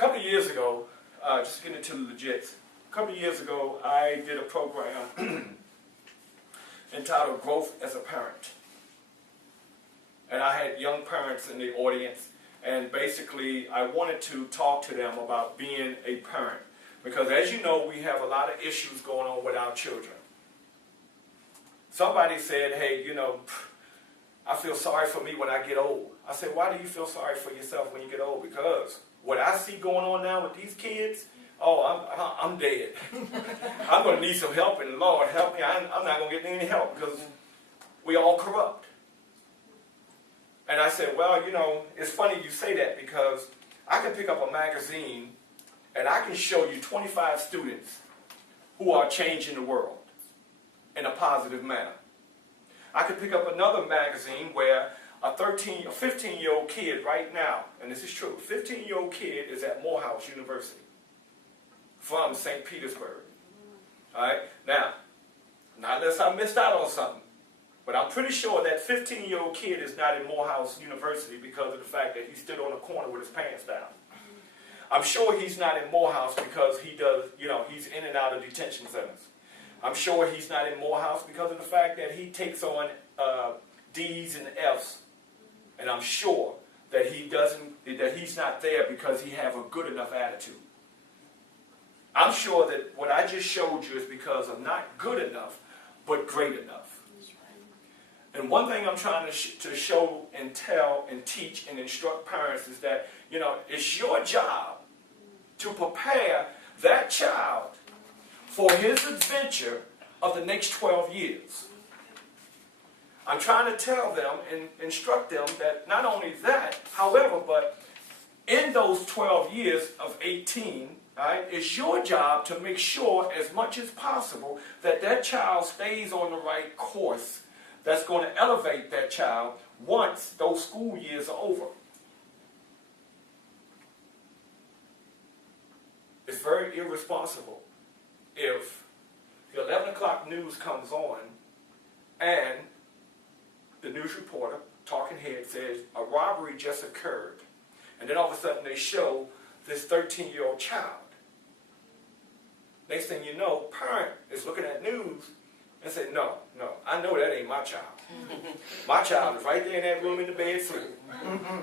couple of years ago, just getting into the legits, a couple of years ago, I did a program entitled Growth as a Parent. And I had young parents in the audience, and basically I wanted to talk to them about being a parent. Because as you know, we have a lot of issues going on with our children. Somebody said, hey, you know, I feel sorry for me when I get old. I said, why do you feel sorry for yourself when you get old? Because what I see going on now with these kids, oh, I'm dead. I'm going to need some help, and Lord help me, I'm not going to get any help because we all corrupt. And I said, well, you know, it's funny you say that because I can pick up a magazine and I can show you 25 students who are changing the world in a positive manner. I could pick up another magazine where a 15-year-old kid right now, and this is true, a 15-year-old kid is at Morehouse University from St. Petersburg. All right? Now, not unless I missed out on something, but I'm pretty sure that 15-year-old kid is not in Morehouse University because of the fact that he stood on the corner with his pants down. I'm sure he's not in Morehouse because he does, you know, he's in and out of detention centers. I'm sure he's not in Morehouse because of the fact that he takes on D's and F's. And I'm sure that he's not there because he has a good enough attitude. I'm sure that what I just showed you is because of not good enough, but great enough. And one thing I'm trying to show and tell and teach and instruct parents is that, you know, it's your job to prepare that child for his adventure of the next 12 years. I'm trying to tell them and instruct them that not only that, however, but in those 12 years of 18, right, it's your job to make sure as much as possible that that child stays on the right course that's going to elevate that child once those school years are over. It's very irresponsible if the 11 o'clock news comes on and the news reporter, talking head, says a robbery just occurred. And then all of a sudden they show this 13-year-old child. Next thing you know, parent is looking at news and say, no, I know that ain't my child. My child is right there in that room in the bed sleeping.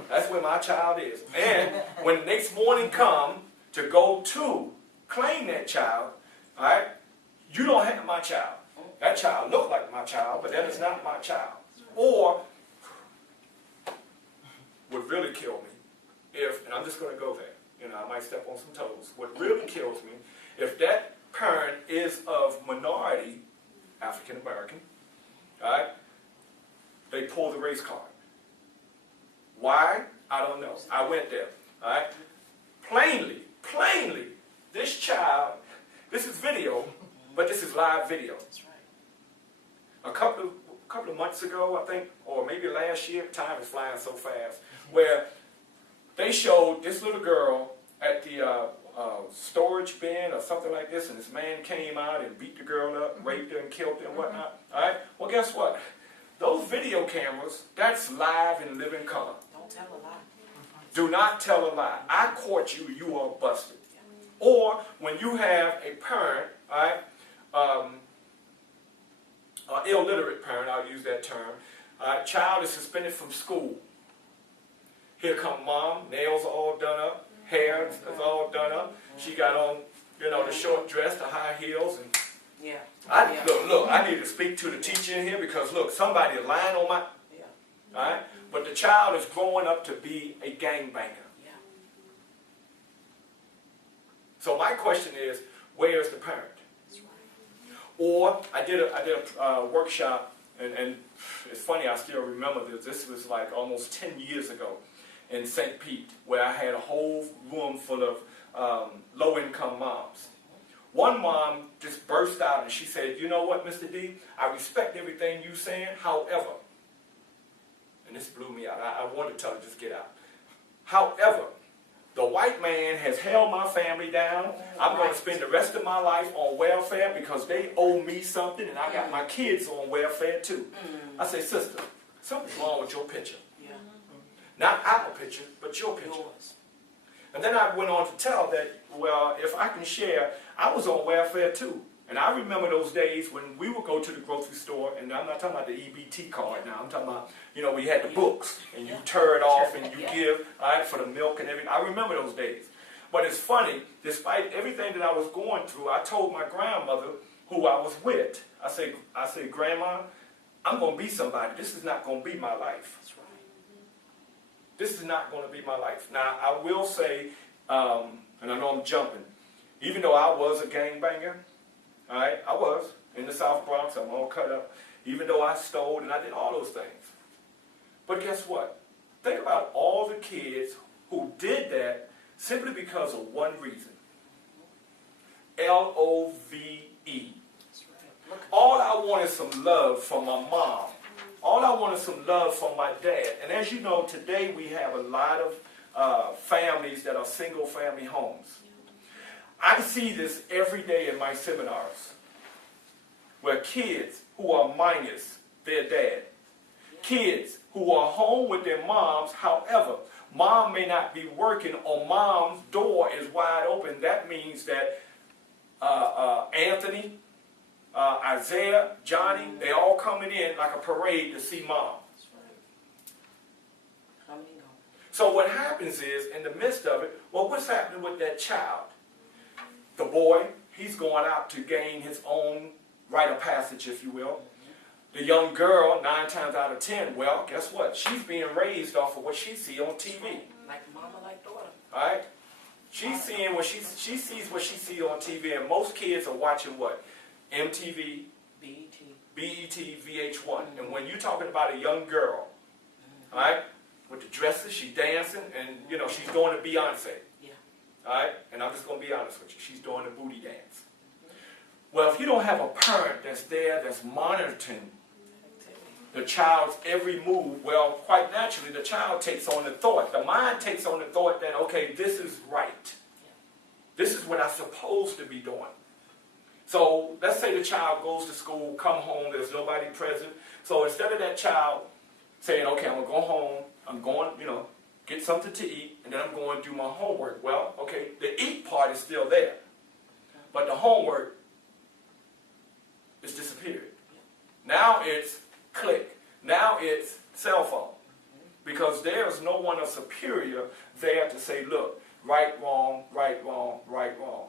That's where my child is. And when the next morning comes to go to claim that child, all right, you don't have my child. That child looked like my child, but that is not my child. Or would really kill me if, and I'm just going to go there, you know, I might step on some toes. What really kills me, if that parent is of minority, African American, all right, they pull the race card. Why? I don't know. I went there, all right. Plainly, this child, this is video, but this is live video. That's right. A couple of months ago, I think, or maybe last year, time is flying so fast, where they showed this little girl at the storage bin or something like this, and this man came out and beat the girl up, raped her and killed her and whatnot. All right? Well, guess what? Those video cameras, that's live in living color. Don't tell a lie. Do not tell a lie. I caught you, you are busted. Or when you have a parent, all right, illiterate parent, I'll use that term, child is suspended from school. Here come mom, nails are all done up, hair is all done up. She got on, you know, the short dress, the high heels, and look, I need to speak to the teacher in here because look, somebody is lying on my, all right, but the child is growing up to be a gangbanger. So my question is, where is the parent? Or I did a workshop, and it's funny, I still remember this. This was like almost 10 years ago in St. Pete, where I had a whole room full of low-income moms. One mom just burst out and she said, you know what, Mr. D, I respect everything you're saying, however, and this blew me out. I wanted to tell her, just get out. However, the white man has held my family down. I'm going to spend the rest of my life on welfare because they owe me something, and I got my kids on welfare too. I say, sister, something's wrong with your picture. Not our picture, but your picture. And then I went on to tell that, well, if I can share, I was on welfare too. And I remember those days when we would go to the grocery store, and I'm not talking about the EBT card now, I'm talking about, we had the books, and you tear it off and you give, all right, for the milk and everything. I remember those days. But it's funny, despite everything that I was going through, I told my grandmother, who I was with, I said, Grandma, I'm going to be somebody. This is not going to be my life. That's right. This is not going to be my life. Now, I will say, and I know I'm jumping, even though I was a gangbanger, all right, I was in the South Bronx, I'm all cut up, even though I stole and I did all those things. But guess what? Think about all the kids who did that simply because of one reason. L-O-V-E. All I wanted some love from my mom. All I wanted some love from my dad. And as you know, today we have a lot of families that are single family homes. I see this every day in my seminars, where kids who are minus their dad, kids who are home with their moms, however, mom may not be working or mom's door is wide open. That means that Anthony, Isaiah, Johnny, they all coming in like a parade to see mom. So what happens is, in the midst of it, well, what's happening with that child? The boy, he's going out to gain his own rite of passage, if you will. The young girl, 9 times out of 10, well, guess what? She's being raised off of what she sees on TV. Like mama, like daughter. All right? She's seeing what she sees what she sees on TV, and most kids are watching what? MTV, BET, VH1. And when you're talking about a young girl, all right, with the dresses, she's dancing, and she's doing a Beyonce. All right, and I'm just going to be honest with you. She's doing the booty dance. Well, if you don't have a parent that's there, that's monitoring the child's every move, well, quite naturally, the child takes on the thought. The mind takes on the thought that, okay, this is right. This is what I'm supposed to be doing. So let's say the child goes to school, come home, there's nobody present. So instead of that child saying, okay, I'm going to go home, I'm going, get something to eat, and then I'm going to do my homework. Well, okay, the eat part is still there. But the homework is disappeared. Now it's click. Now it's cell phone. Because there's no one of superior there to say, look, right, wrong, right, wrong, right, wrong.